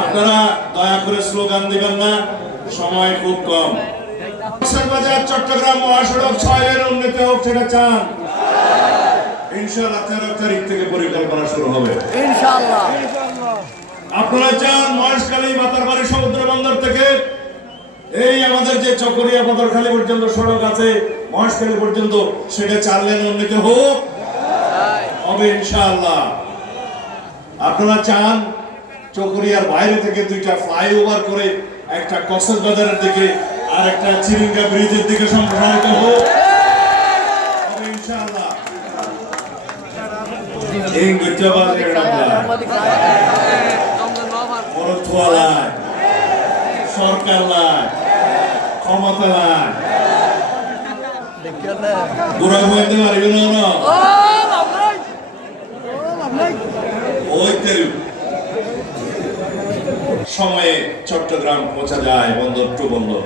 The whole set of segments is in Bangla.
আপনারা দয়া করে স্লোগান দিবেন না, সময় খুব কম। বাজার চট্টগ্রাম মহাসড়ক 6 এর উন্নতি হোক, সেটা চান? ইনশাআল্লাহ 13 তারিখ থেকে পরিকল্পনা শুরু হবে ইনশাআল্লাহ। আপনারা চান মহেশখালী বাতারবাড়ি সমুদ্র বন্দর থেকে এই আমাদের যে চকরিয়া বদরখালী পর্যন্ত সড়ক আছে মহেশখালী পর্যন্ত, সেটা 4 লেন উন্নতি হোক হবে ইনশাআল্লাহ। আপনারা চান চকরিয়ার বাইরে থেকে 2টা ফ্লাইওভার করে একটা কক্সবাজারের দিকে আর একটা চিরিঙ্গা ব্রিজের দিকে সম্প্রসারিত হোক ইনশাআল্লাহ। এই গুজরাটের সরকার ক্ষমতা ঘোরা বইতে পারবে না। সময়ে চট্টগ্রাম পৌঁছা যায় বন্দর টু বন্দর,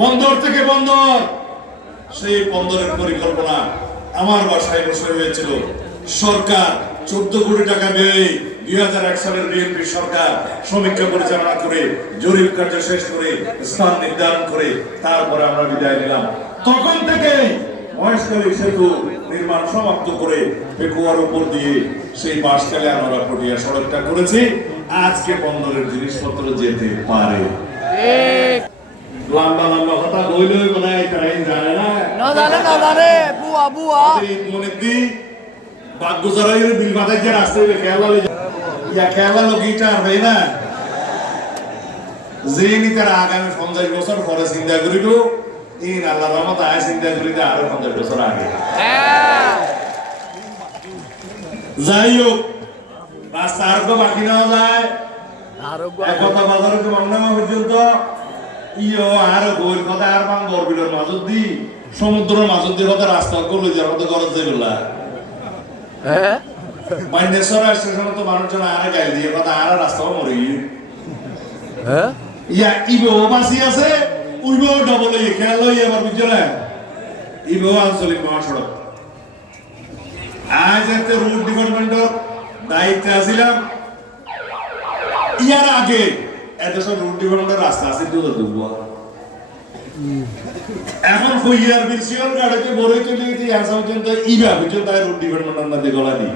বন্দর থেকে বন্দর। সেই বন্দরের পরিকল্পনা আমার বাসায় বসে হয়েছিল। সরকার 14 কোটি টাকা ব্যয় 2001 সালের বিএনপি সরকার সমীক্ষা পরিচালনা করে জরিপ কার্য শেষ করে স্থান নির্ধারণ করে তারপরে আমরা বিদায় নিলাম। তখন থেকে মহেশখালী সেতু নির্মাণ সমাপ্ত করে পেকুয়ার উপর দিয়ে সেই বাঁশখালী আমরা পটিয়া সড়কটা করেছি। আজকে বন্দরের জিনিসপত্র যেতে পারে। লম্বা লম্বা কথা বইলে মনে হয় তাই জানে না, বুয়া বুয়া মনে দি বাগগুজারাইয়ের বিল বাজার যে রাস্তায় খেলা লগিটা হবে না। যে নিতে আগামী 50 বছর পরে চিন্তা করিল ইন আল্লাহ রহমত আয় চিন্তা করিতে আরো 50 বছর আগে। যাই হোক রাস্তা আর বাকি নেওয়া যায় একতা বাজার পর্যন্ত ইয়ো আর গোল কথা আর মান বরবিলের মাজত দি সমুদ্রের মাজত দিয়ে কথা রাস্তা করলে যার মতো খরচ যেগুলা বাইনেশ্বর স্টেশন তো মানুষজন আর গাড়ি দিয়ে কথা আর রাস্তাও মরে ইয়া ইবো বাসি আছে উইবো ডবল খেয়াল হই আবার বুঝছো না ইবো আঞ্চলিক মহাসড়ক। আজ একটা রোড ডিপার্টমেন্টের দায়িত্বে আছিলাম। ইয়ার আগে এত সব রোড ডিপার্টমেন্টের রাস্তা আছে এখন হইয়ার বিরসিয়ল গাড়িতে বড়ই চলে গেছে আসা পর্যন্ত ইবা পর্যন্ত রোড ডিপার্টমেন্টের মধ্যে গলা দিই